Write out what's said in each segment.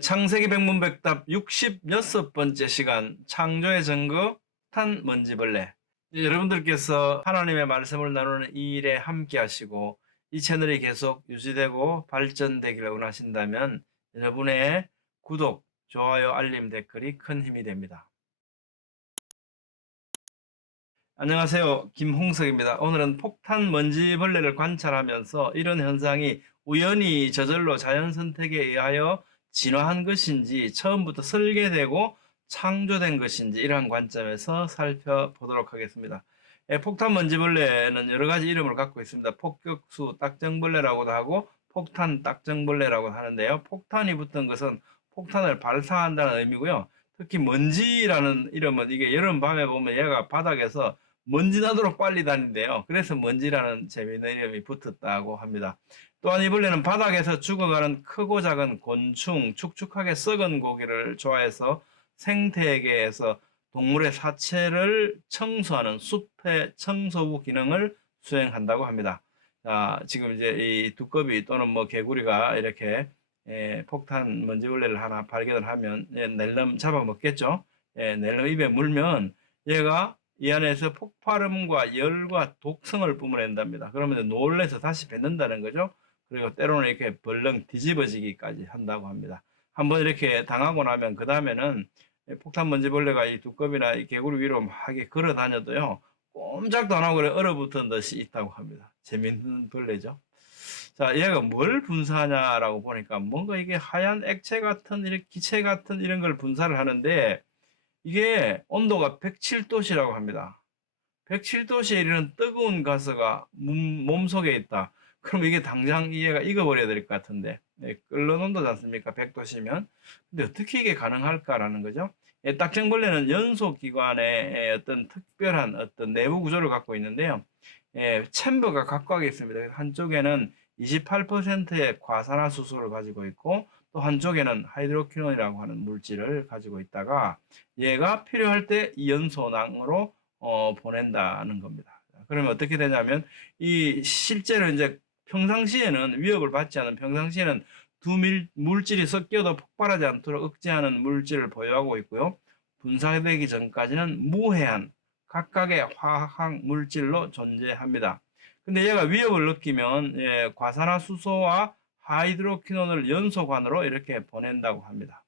창세기 백문백답 66번째 시간 창조의 증거 폭탄 먼지벌레. 여러분들께서 하나님의 말씀을 나누는 이 일에 함께 하시고 이 채널이 계속 유지되고 발전되기를 원하신다면 여러분의 구독, 좋아요, 알림, 댓글이 큰 힘이 됩니다. 안녕하세요, 김홍석입니다. 오늘은 폭탄 먼지벌레를 관찰하면서 이런 현상이 우연히 저절로 자연선택에 의하여 진화한 것인지 처음부터 설계되고 창조된 것인지 이러한 관점에서 살펴보도록 하겠습니다. 폭탄 먼지벌레는 여러 가지 이름을 갖고 있습니다. 폭격수 딱정벌레라고도 하고 폭탄 딱정벌레라고 하는데요. 폭탄이 붙은 것은 폭탄을 발사한다는 의미고요. 특히 먼지라는 이름은 이게 여름밤에 보면 얘가 바닥에서 먼지 나도록 빨리 다닌대요. 그래서 먼지라는 재미있는 이름이 붙었다고 합니다. 또한 이 벌레는 바닥에서 죽어가는 크고 작은 곤충, 축축하게 썩은 고기를 좋아해서 생태계에서 동물의 사체를 청소하는 숲의 청소부 기능을 수행한다고 합니다. 자, 지금 이제 이 두꺼비 또는 뭐 개구리가 이렇게 폭탄 먼지벌레를 하나 발견을 하면 낼름 잡아먹겠죠. 낼름 입에 물면 얘가 이 안에서 폭발음과 열과 독성을 뿜어낸답니다. 그러면 놀래서 다시 뱉는다는 거죠. 그리고 때로는 이렇게 벌렁 뒤집어지기까지 한다고 합니다. 한번 이렇게 당하고 나면 그 다음에는 폭탄 먼지벌레가 이 두꺼비나 이 개구리 위로 막 걸어 다녀도요, 꼼짝도 안 하고 그래 얼어붙은 듯이 있다고 합니다. 재밌는 벌레죠. 자, 얘가 뭘 분사하냐라고 보니까 뭔가 이게 하얀 액체 같은 이렇게 기체 같은 이런 걸 분사를 하는데 이게 온도가 107도씨라고 합니다. 107도씨에 이르는 뜨거운 가스가 몸속에 있다. 그럼 이게 당장 얘가 익어버려야 될 것 같은데, 끓는 온도지 않습니까? 100도씨면. 근데 어떻게 이게 가능할까라는 거죠. 딱정벌레는 연소기관의 어떤 특별한 어떤 내부 구조를 갖고 있는데요. 챔버가 각각 있습니다. 한쪽에는 28%의 과산화수소를 가지고 있고 또 한쪽에는 하이드로퀴논이라고 하는 물질을 가지고 있다가 얘가 필요할 때 이 연소낭으로 보낸다는 겁니다. 그러면 어떻게 되냐면 이 실제로 이제 평상시에는 위협을 받지 않은 평상시에는 두 물질이 섞여도 폭발하지 않도록 억제하는 물질을 보유하고 있고요. 분사되기 전까지는 무해한 각각의 화학 물질로 존재합니다. 근데 얘가 위협을 느끼면 과산화수소와 하이드로퀴논을 연소관으로 이렇게 보낸다고 합니다.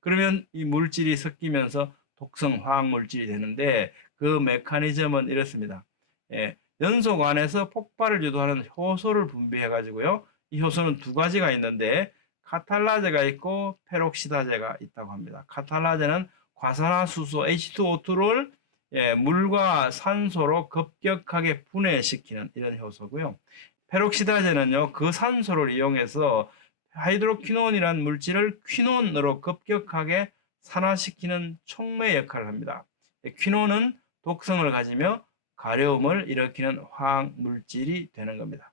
그러면 이 물질이 섞이면서 독성 화학물질이 되는데 그 메커니즘은 이렇습니다. 연소관에서 폭발을 유도하는 효소를 분비해 가지고요. 이 효소는 두 가지가 있는데 카탈라제가 있고 페록시다제가 있다고 합니다. 카탈라제는 과산화수소 H2O2를 물과 산소로 급격하게 분해시키는 이런 효소고요. 페록시다제는요, 그 산소를 이용해서 하이드로퀴논이라는 물질을 퀴논으로 급격하게 산화시키는 촉매 역할을 합니다. 퀴논은 독성을 가지며 가려움을 일으키는 화학 물질이 되는 겁니다.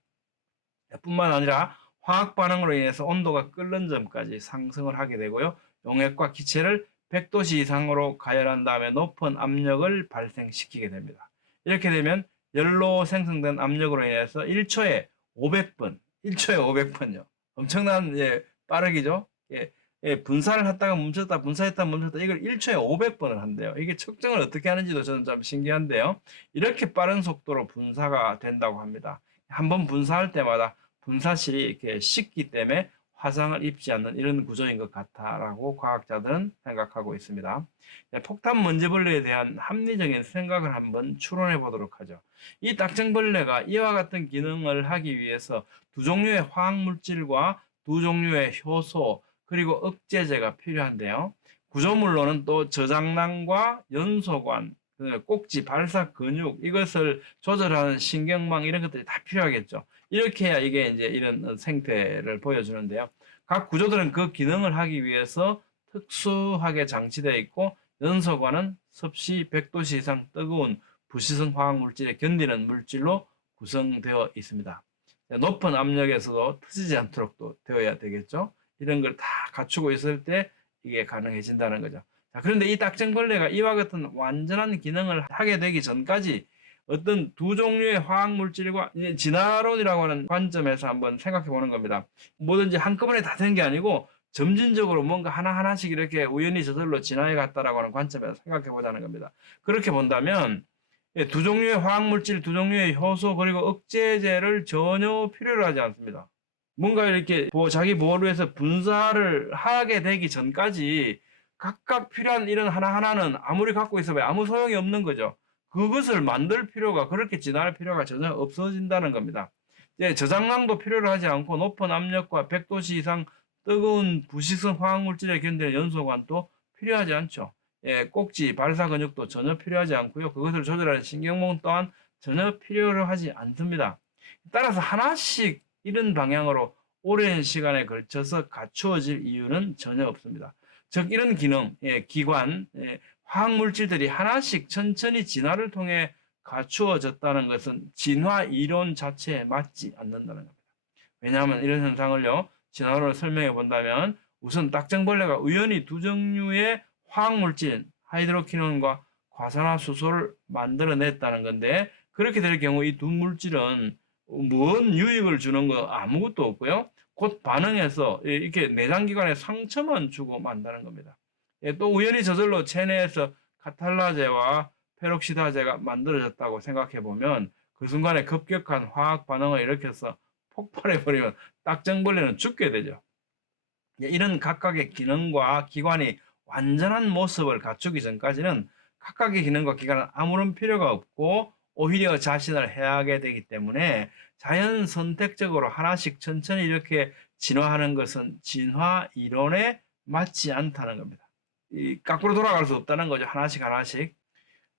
뿐만 아니라 화학 반응으로 인해서 온도가 끓는 점까지 상승을 하게 되고요. 용액과 기체를 100도씨 이상으로 가열한 다음에 높은 압력을 발생시키게 됩니다. 이렇게 되면 열로 생성된 압력으로 인해서 1초에 500번, 1초에 500번요. 엄청난 빠르기죠. 분사를 했다가 멈췄다, 분사했다가 멈췄다, 이걸 1초에 500번을 한대요. 이게 측정을 어떻게 하는지도 저는 좀 신기한데요. 이렇게 빠른 속도로 분사가 된다고 합니다. 한번 분사할 때마다 분사실이 이렇게 식기 때문에 화상을 입지 않는 이런 구조인 것 같다라고 과학자들은 생각하고 있습니다. 폭탄 먼지벌레에 대한 합리적인 생각을 한번 추론해 보도록 하죠. 이 딱정벌레가 이와 같은 기능을 하기 위해서 두 종류의 화학물질과 두 종류의 효소 그리고 억제제가 필요한데요. 구조물로는 또 저장낭과 연소관, 꼭지, 발사 근육 이것을 조절하는 신경망 이런 것들이 다 필요하겠죠. 이렇게 해야 이게 이제 이런 생태를 보여주는데요. 각 구조들은 그 기능을 하기 위해서 특수하게 장치되어 있고 연소관은 섭씨 100도씨 이상 뜨거운 부시성 화학 물질에 견디는 물질로 구성되어 있습니다. 높은 압력에서도 터지지 않도록 또 되어야 되겠죠. 이런 걸 다 갖추고 있을 때 이게 가능해진다는 거죠. 자, 그런데 이 딱정벌레가 이와 같은 완전한 기능을 하게 되기 전까지 어떤 두 종류의 화학물질과 진화론이라고 하는 관점에서 한번 생각해 보는 겁니다. 뭐든지 한꺼번에 다 된 게 아니고 점진적으로 뭔가 하나하나씩 이렇게 우연히 저절로 진화해 갔다라고 하는 관점에서 생각해 보자는 겁니다. 그렇게 본다면 두 종류의 화학물질, 두 종류의 효소 그리고 억제제를 전혀 필요로 하지 않습니다. 뭔가 이렇게 자기 보호를 위해서 분사를 하게 되기 전까지 각각 필요한 이런 하나하나는 아무리 갖고 있어도 아무 소용이 없는 거죠. 그것을 만들 필요가, 그렇게 진화할 필요가 전혀 없어진다는 겁니다. 저장량도 필요로 하지 않고 높은 압력과 100도씨 이상 뜨거운 부식성 화학물질에 견디는 연소관도 필요하지 않죠. 꼭지, 발사 근육도 전혀 필요하지 않고요. 그것을 조절하는 신경몽 또한 전혀 필요로 하지 않습니다. 따라서 하나씩 이런 방향으로 오랜 시간에 걸쳐서 갖추어질 이유는 전혀 없습니다. 즉 이런 기능, 기관, 화학물질들이 하나씩 천천히 진화를 통해 갖추어졌다는 것은 진화 이론 자체에 맞지 않는다는 겁니다. 왜냐하면 이런 현상을요, 진화론을 설명해 본다면 우선 딱정벌레가 우연히 두 종류의 화학물질, 하이드로키논과 과산화수소를 만들어냈다는 건데, 그렇게 될 경우 이 두 물질은 뭔 유익을 주는 거 아무것도 없고요. 곧 반응해서 이렇게 내장기관에 상처만 주고 만다는 겁니다. 또 우연히 저절로 체내에서 카탈라제와 페록시다제가 만들어졌다고 생각해 보면 그 순간에 급격한 화학 반응을 일으켜서 폭발해 버리면 딱정벌레는 죽게 되죠. 이런 각각의 기능과 기관이 완전한 모습을 갖추기 전까지는 각각의 기능과 기관은 아무런 필요가 없고 오히려 자신을 해하게 되기 때문에 자연 선택적으로 하나씩 천천히 이렇게 진화하는 것은 진화 이론에 맞지 않다는 겁니다. 거꾸로 돌아갈 수 없다는 거죠. 하나씩 하나씩.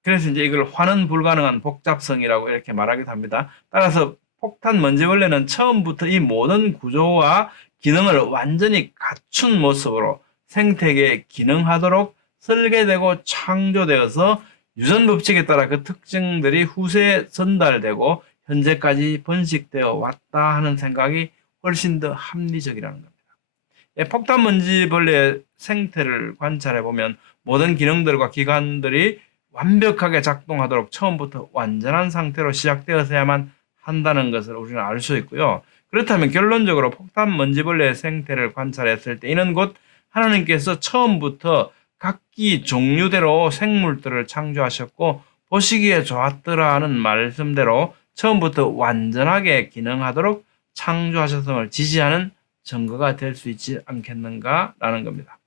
그래서 이제 이걸 환원 불가능한 복잡성이라고 이렇게 말하기도 합니다. 따라서 폭탄 먼지벌레는 처음부터 이 모든 구조와 기능을 완전히 갖춘 모습으로 생태계에 기능하도록 설계되고 창조되어서 유전 법칙에 따라 그 특징들이 후세에 전달되고 현재까지 번식되어 왔다 하는 생각이 훨씬 더 합리적이라는 겁니다. 폭탄 먼지벌레의 생태를 관찰해 보면 모든 기능들과 기관들이 완벽하게 작동하도록 처음부터 완전한 상태로 시작되어야만 한다는 것을 우리는 알 수 있고요. 그렇다면 결론적으로 폭탄 먼지벌레의 생태를 관찰했을 때 이는 곧 하나님께서 처음부터 각기 종류대로 생물들을 창조하셨고 보시기에 좋았더라 하는 말씀대로 처음부터 완전하게 기능하도록 창조하셨음을 지지하는 증거가 될 수 있지 않겠는가라는 겁니다.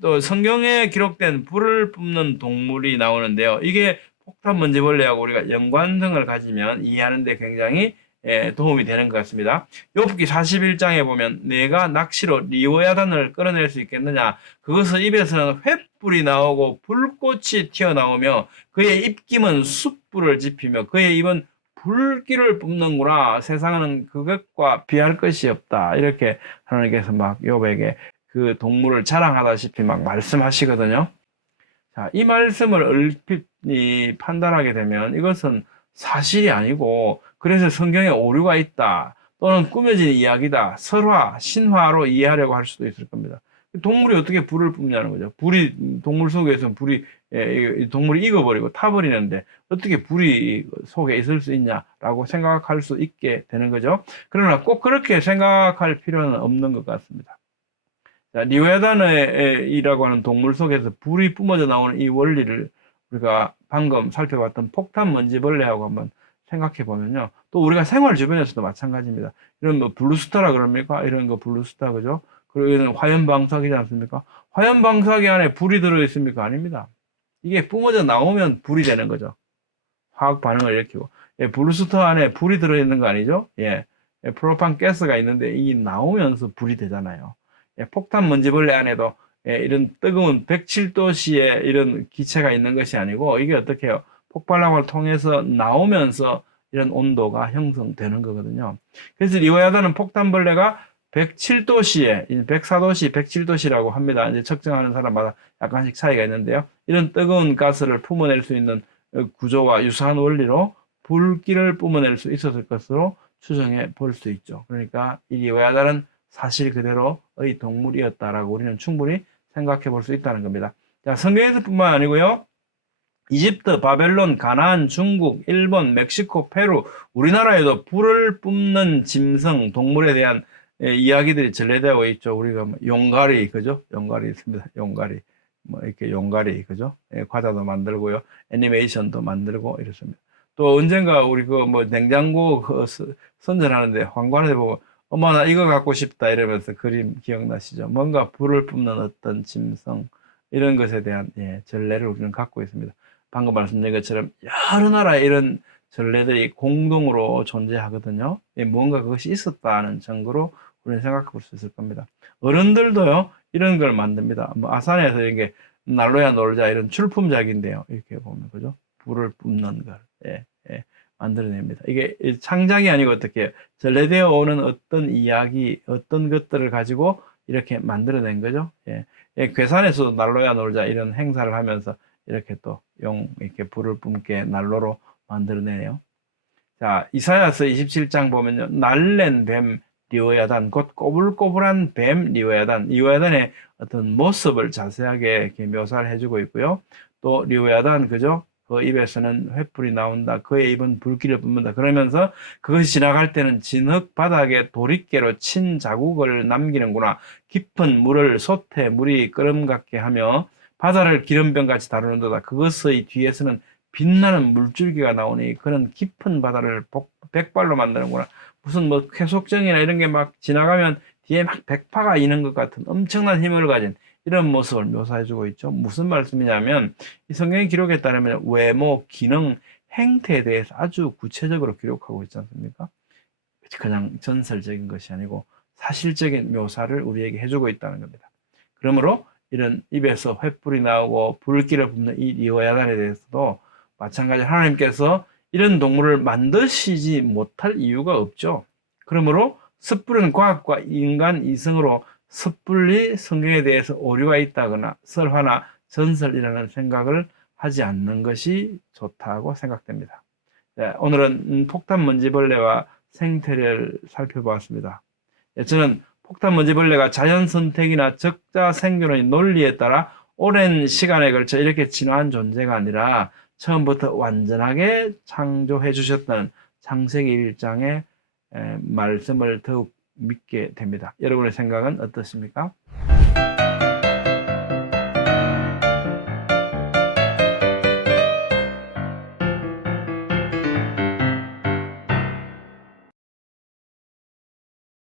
또 성경에 기록된 불을 뿜는 동물이 나오는데요. 이게 폭탄 먼지벌레하고 우리가 연관성을 가지면 이해하는 데 굉장히 도움이 되는 것 같습니다. 욥기 41장에 보면 내가 낚시로 리오야단을 끌어낼 수 있겠느냐, 그것의 입에서는 횃불이 나오고 불꽃이 튀어나오며 그의 입김은 숯불을 지피며 그의 입은 불길을 뿜는구나, 세상은 그것과 비할 것이 없다, 이렇게 하나님께서 막 욥에게 그 동물을 자랑하다시피 막 말씀하시거든요. 자, 이 말씀을 얼핏 판단하게 되면 이것은 사실이 아니고 그래서 성경에 오류가 있다 또는 꾸며진 이야기다, 설화, 신화로 이해하려고 할 수도 있을 겁니다. 동물이 어떻게 불을 뿜냐는 거죠. 불이 동물 속에서 불이 동물이 익어버리고 타버리는데 어떻게 불이 속에 있을 수 있냐라고 생각할 수 있게 되는 거죠. 그러나 꼭 그렇게 생각할 필요는 없는 것 같습니다. 리오야단이라고 하는 동물 속에서 불이 뿜어져 나오는 이 원리를 우리가 방금 살펴봤던 폭탄 먼지벌레하고 한번 생각해 보면요. 또 우리가 생활 주변에서도 마찬가지입니다. 이런 뭐 블루스타라 그럽니까? 이런 거 블루스타, 그죠? 그리고 이런 화염방사기지 않습니까? 화염방사기 안에 불이 들어있습니까? 아닙니다. 이게 뿜어져 나오면 불이 되는 거죠. 화학 반응을 일으키고. 블루스타 안에 불이 들어있는 거 아니죠? 프로판 가스가 있는데 이 나오면서 불이 되잖아요. 폭탄 먼지벌레 안에도 이런 뜨거운 107도씨의 이런 기체가 있는 것이 아니고 이게 어떻게 해요? 폭발량을 통해서 나오면서 이런 온도가 형성되는 거거든요. 그래서 리오야단은 폭탄벌레가 107도씨에 104도씨, 107도씨라고 합니다. 이제 측정하는 사람마다 약간씩 차이가 있는데요. 이런 뜨거운 가스를 뿜어낼 수 있는 구조와 유사한 원리로 불길을 뿜어낼 수 있었을 것으로 추정해 볼 수 있죠. 그러니까 이 리오야단은 사실 그대로의 동물이었다라고 우리는 충분히 생각해 볼 수 있다는 겁니다. 자, 성경에서뿐만 아니고요. 이집트, 바벨론, 가나안, 중국, 일본, 멕시코, 페루, 우리나라에도 불을 뿜는 짐승, 동물에 대한 이야기들이 전래되고 있죠. 우리가 뭐 용가리, 그죠? 용가리 있습니다. 용가리. 뭐 이렇게 용가리, 그죠? 과자도 만들고요. 애니메이션도 만들고 이렇습니다. 또 언젠가 우리 그 뭐 냉장고 선전하는데 황관에 보고 엄마 나 이거 갖고 싶다 이러면서 그림 기억나시죠? 뭔가 불을 뿜는 어떤 짐승 이런 것에 대한 전례를 우리는 갖고 있습니다. 방금 말씀드린 것처럼 여러 나라에 이런 전례들이 공동으로 존재하거든요. 뭔가 그것이 있었다는 증거로 우리는 생각해 볼 수 있을 겁니다. 어른들도요, 이런 걸 만듭니다. 뭐 아산에서 이런 게 난로야 놀자 이런 출품작인데요. 이렇게 보면, 그죠? 불을 뿜는 걸, 만들어냅니다. 이게 창작이 아니고 어떻게 전래되어 오는 어떤 이야기, 어떤 것들을 가지고 이렇게 만들어낸 거죠. 괴산에서도 난로야 놀자 이런 행사를 하면서 이렇게 또 이렇게 불을 뿜게 난로로 만들어내네요. 자, 이사야서 27장 보면요. 날랜 뱀 리오야단, 곧 꼬불꼬불한 뱀 리오야단의 어떤 모습을 자세하게 이렇게 묘사를 해주고 있고요. 또 리오야단, 그죠? 그 입에서는 횃불이 나온다. 그의 입은 불길을 뿜는다. 그러면서 그것이 지나갈 때는 진흙 바닥에 도릿개로 친 자국을 남기는구나. 깊은 물을 솥에 물이 끓음 같게 하며 바다를 기름병같이 다루는도다. 그것의 뒤에서는 빛나는 물줄기가 나오니 그는 깊은 바다를 백발로 만드는구나. 무슨 뭐 쾌속정이나 이런 게 막 지나가면 뒤에 막 백파가 있는 것 같은 엄청난 힘을 가진 이런 모습을 묘사해주고 있죠. 무슨 말씀이냐면 이 성경의 기록에 따르면 외모, 기능, 행태에 대해서 아주 구체적으로 기록하고 있지 않습니까? 그냥 전설적인 것이 아니고 사실적인 묘사를 우리에게 해주고 있다는 겁니다. 그러므로 이런 입에서 횃불이 나오고 불길을 뿜는 이 리오야단에 대해서도 마찬가지로 하나님께서 이런 동물을 만드시지 못할 이유가 없죠. 그러므로 섣부른 과학과 인간 이성으로 섣불리 성경에 대해서 오류가 있다거나 설화나 전설이라는 생각을 하지 않는 것이 좋다고 생각됩니다. 오늘은 폭탄 먼지벌레와 생태를 살펴보았습니다. 저는 폭탄 먼지벌레가 자연 선택이나 적자 생존의 논리에 따라 오랜 시간에 걸쳐 이렇게 진화한 존재가 아니라 처음부터 완전하게 창조해 주셨다는 창세기 1장의 말씀을 더욱 믿게 됩니다. 여러분의 생각은 어떻습니까?